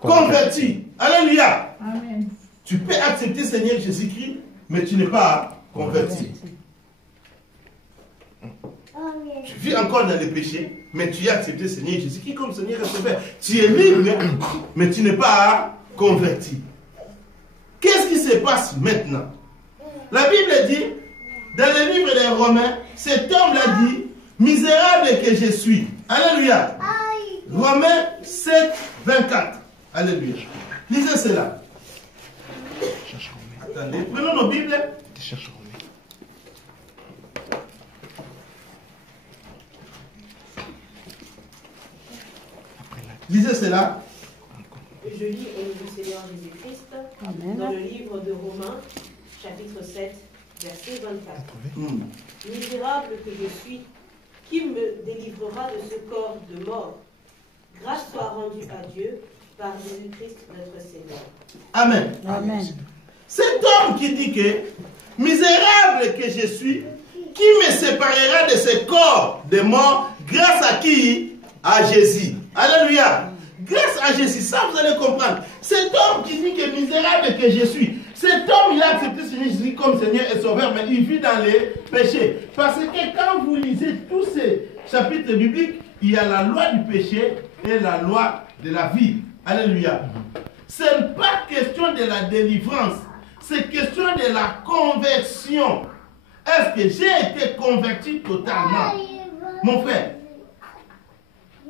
converti. Alléluia. Amen. Tu peux accepter Seigneur Jésus-Christ, mais tu n'es pas converti. Tu vis encore dans les péchés, mais tu as accepté Seigneur Jésus-Christ comme Seigneur et Sauveur. Tu es libre, mais tu n'es pas converti. Qu'est-ce qui se passe maintenant? La Bible dit, dans le livre des Romains, cet homme l'a dit, misérable que je suis. Alléluia. Romains 7, 24. Alléluia. Lisez cela. Attendez, prenons nos Bibles. Lisez cela. Je lis au nom du Seigneur Jésus-Christ dans le livre de Romains, chapitre 7, verset 24. Misérable que je suis, qui me délivrera de ce corps de mort? Grâce soit rendue à Dieu par Jésus-Christ notre Seigneur. Amen. Amen. Cet homme qui dit que, misérable que je suis, qui me séparera de ce corps de mort, grâce à qui? À Jésus. Alléluia. Grâce à Jésus, ça vous allez comprendre. Cet homme qui dit que misérable que je suis, cet homme il a accepté Seigneur Jésus comme Seigneur et Sauveur, mais il vit dans les péchés. Parce que quand vous lisez tous ces chapitres bibliques, il y a la loi du péché et la loi de la vie. Alléluia. Ce n'est pas question de la délivrance, c'est question de la conversion. Est-ce que j'ai été converti totalement? Mon frère,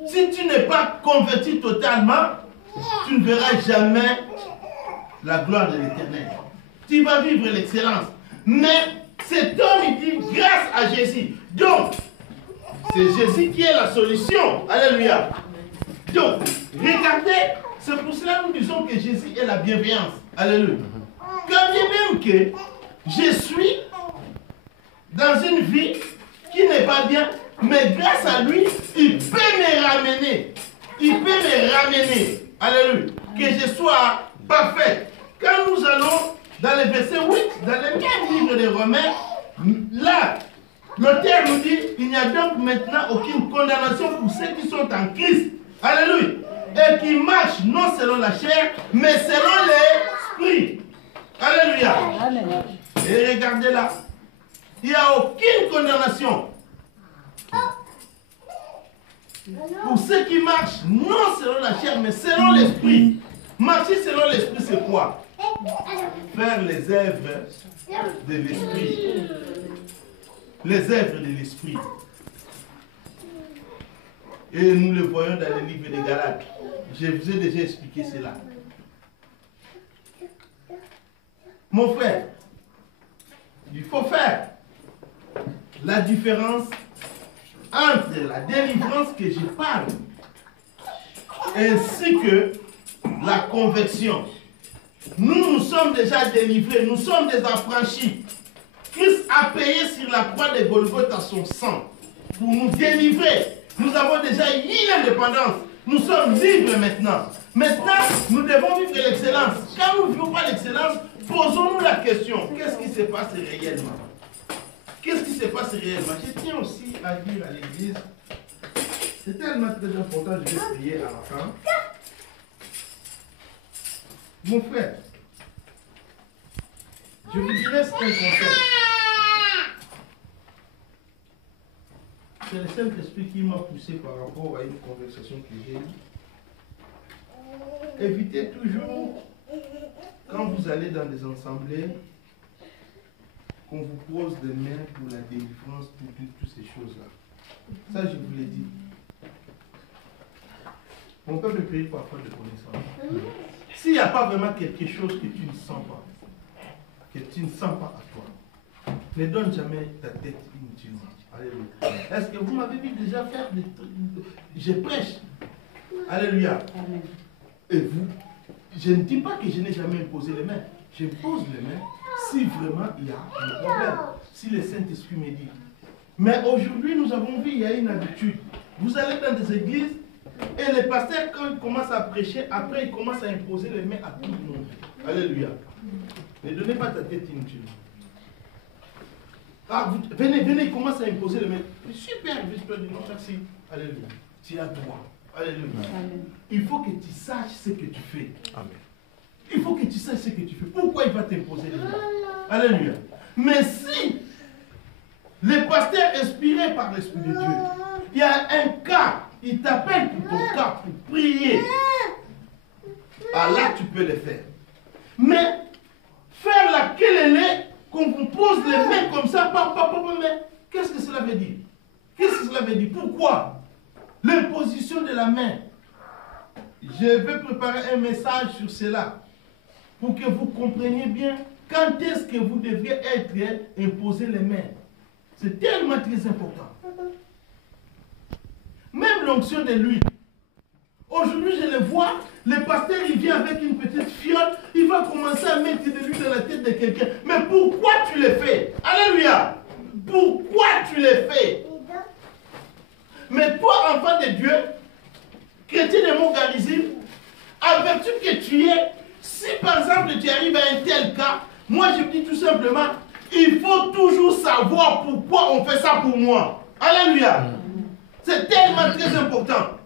si tu n'es pas converti totalement, tu ne verras jamais la gloire de l'Éternel. Tu vas vivre l'excellence. Mais cet homme, il dit grâce à Jésus. Donc, c'est Jésus qui est la solution. Alléluia. Donc, regardez, c'est pour cela que nous disons que Jésus est la bienveillance. Alléluia. Quand bien même que je suis dans une vie qui n'est pas bien, mais grâce à lui, il peut me ramener. Il peut me ramener. Alléluia. Que je sois parfait. Quand nous allons dans le verset 8, dans le même livre des Romains, là, l'auteur nous dit, il n'y a donc maintenant aucune condamnation pour ceux qui sont en Christ. Alléluia. Et qui marchent non selon la chair, mais selon l'esprit. Alléluia. Amen. Et regardez là. Il n'y a aucune condamnation pour ceux qui marchent non selon la chair, mais selon l'esprit. Marcher selon l'esprit, c'est quoi? Faire les œuvres de l'esprit. Les œuvres de l'esprit. Et nous le voyons dans le livre des Galates. Je vous ai déjà expliqué cela. Mon frère, il faut faire la différence entre la délivrance que je parle ainsi que la conversion. Nous sommes déjà délivrés, nous sommes des affranchis. Christ a payé sur la croix de Golgotha son sang pour nous délivrer. Nous avons déjà eu l'indépendance. Nous sommes libres maintenant. Maintenant, nous devons vivre l'excellence. Quand nous ne vivons pas l'excellence, posons-nous la question, qu'est-ce qui se passe réellement? Qu'est-ce qui se passe réellement? Je tiens aussi à dire à l'église, c'est tellement très important, je vais prier à la fin. Mon frère, je vous dirai un conseil. C'est le Saint-Esprit qui m'a poussé par rapport à une conversation que j'ai eue. Évitez toujours, quand vous allez dans des assemblées, qu'on vous pose des mains pour la délivrance, pour toutes ces choses-là. Ça, je vous l'ai dit. On peut me payer parfois de connaissances. S'il n'y a pas vraiment quelque chose que tu ne sens pas, que tu ne sens pas à toi, ne donne jamais ta tête inutilement. Alléluia. Est-ce que vous m'avez vu déjà faire des trucs? Je prêche. Alléluia. Amen. Et vous, je ne dis pas que je n'ai jamais imposé les mains. Je pose les mains si vraiment il y a un problème. Si le Saint-Esprit me dit. Mais aujourd'hui, nous avons vu, il y a une habitude. Vous allez dans des églises et les pasteurs, quand ils commencent à prêcher, après ils commencent à imposer les mains à tout le monde. Alléluia. Ne donnez pas ta tête inutilement. Ah, venez, il commence à imposer les mains. Super, vice-président, merci. Alléluia. Tu as droit. Alléluia. Il faut que tu saches ce que tu fais. Amen. Il faut que tu saches ce que tu fais. Pourquoi il va t'imposer les lois? Alléluia. Mais si le pasteur inspiré par l'Esprit de Dieu, il y a un cas, il t'appelle pour ton cas, pour prier. Ah là, tu peux le faire. Mais faire la kelele, qu'on vous pose les mains comme ça, mais qu'est-ce que cela veut dire? Qu'est-ce que cela veut dire? Pourquoi? L'imposition de la main. Je vais préparer un message sur cela pour que vous compreniez bien quand est-ce que vous devriez être imposé les mains. C'est tellement très important. Même l'onction de l'huile. Aujourd'hui, je le vois, le pasteur, il vient avec une petite fiole, il va commencer à mettre de l'huile dans la tête de quelqu'un. Mais pourquoi tu le fais? Alléluia. Pourquoi tu le fais? Mais toi, enfant de Dieu, chrétien de Montgarizim, à vertu que tu es, si par exemple tu arrives à un tel cas, moi je dis tout simplement, il faut toujours savoir pourquoi on fait ça pour moi. Alléluia. C'est tellement très important.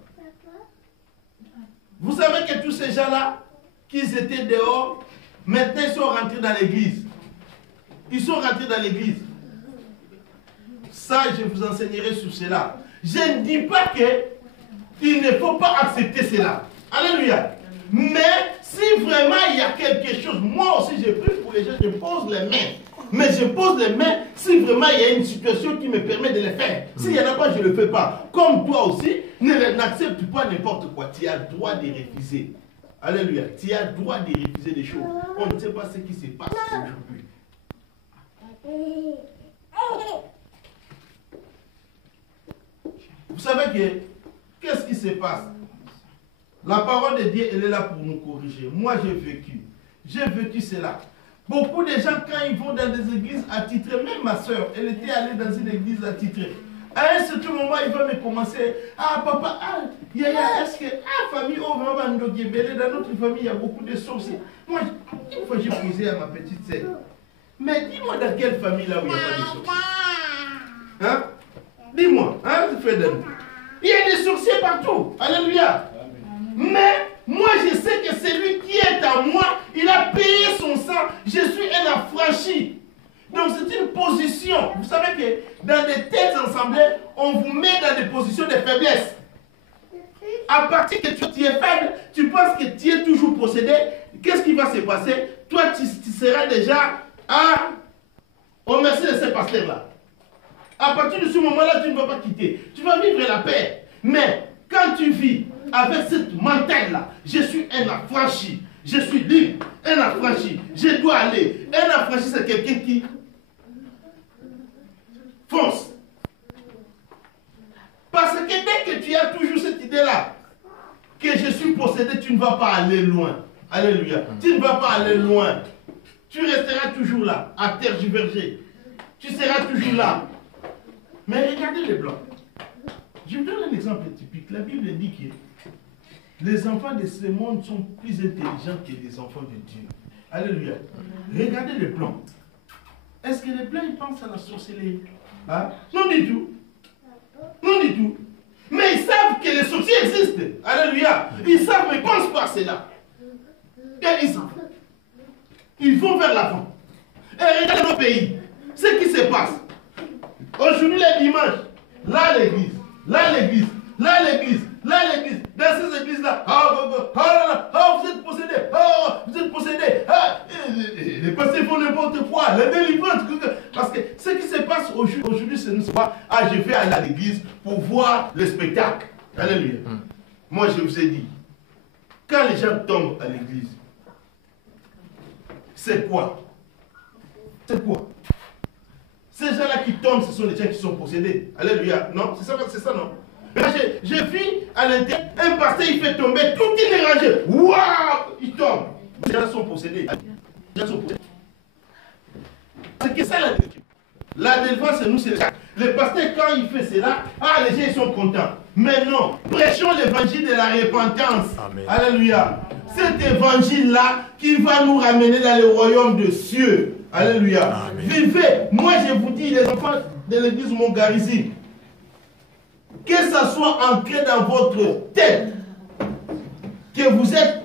Vous savez que tous ces gens-là, qui étaient dehors, maintenant ils sont rentrés dans l'église. Ils sont rentrés dans l'église. Ça, je vous enseignerai sur cela. Je ne dis pas qu'il ne faut pas accepter cela. Alléluia. Mais si vraiment il y a quelque chose, moi aussi je prie pour les gens, je pose les mains. Mais je pose les mains si vraiment il y a une situation qui me permet de le faire. S'il n'y en a pas, je ne le fais pas. Comme toi aussi, n'accepte pas n'importe quoi. Tu as le droit de refuser. Alléluia. Tu as le droit de refuser des choses. On ne sait pas ce qui se passe aujourd'hui. Vous savez que, qu'est-ce qui se passe? La parole de Dieu, elle est là pour nous corriger. Moi, j'ai vécu cela. Beaucoup de gens, quand ils vont dans des églises attitrées, même ma soeur, elle était allée dans une église attitrée. À un certain moment, il va me commencer, ah papa, yaya, est-ce que, famille, oh, maman, dans notre famille, il y a beaucoup de sorciers. Moi, une fois, j'ai posé à ma petite sœur, mais dis-moi dans quelle famille là où il n'y a pas de sorciers? Hein? Dis-moi, hein, frère. Il y a des sorciers partout. Alléluia. Mais moi, je sais que celui qui est à moi, il a payé son sang. Je suis un affranchi. Donc, c'est une position. Vous savez que dans des têtes assemblées, on vous met dans des positions de faiblesse. À partir que tu es faible, tu penses que tu es toujours possédé. Qu'est-ce qui va se passer? Toi, tu seras déjà au merci de ce pasteur-là. À partir de ce moment-là, tu ne vas pas quitter. Tu vas vivre la paix. Mais quand tu vis avec cette mentale-là, je suis un affranchi, je suis libre, un affranchi, je dois aller. Un affranchi, c'est quelqu'un qui fonce. Parce que dès que tu as toujours cette idée-là, que je suis possédé, tu ne vas pas aller loin. Alléluia. Tu ne vas pas aller loin. Tu resteras toujours là, à tergiverger. Tu seras toujours là. Mais regardez les blancs. Je vous donne un exemple typique. La Bible dit que les enfants de ce monde sont plus intelligents que les enfants de Dieu. Alléluia. Regardez les blancs. Est-ce que les blancs ils pensent à la sorcellerie? Hein? Non du tout. Non du tout. Mais ils savent que les sorciers existent. Alléluia. Ils savent, mais ils ne pensent pas à cela. Et ils savent. Ils vont vers l'avant. Et regardez nos pays. Ce qui se passe. Aujourd'hui, les dimanches, là l'église, là l'église, là l'église, là l'église, dans ces églises-là, vous êtes possédés, vous êtes possédés, les pasteurs font n'importe quoi, les délivrances, parce que ce qui se passe aujourd'hui, ce n'est pas, je vais aller à l'église pour voir le spectacle. Alléluia. Moi, je vous ai dit, quand les gens tombent à l'église, c'est quoi? C'est quoi? Ces gens-là qui tombent, ce sont les gens qui sont possédés. Alléluia. Non? C'est ça, non? J'ai vu à l'intérieur, un pasteur, il fait tomber tout une rangée. Waouh! Il tombe. Les gens sont possédés. Les gens sont possédés. C'est que ça la délivrance. La délivrance, c'est nous, c'est les gens. Le pasteur, quand il fait cela, les gens ils sont contents. Mais non, prêchons l'évangile de la repentance. Amen. Alléluia. Cet évangile-là qui va nous ramener dans le royaume des cieux. Alléluia. Amen. Vivez. Moi, je vous dis, les enfants de l'église Montgarizim, que ça soit ancré dans votre tête, que vous êtes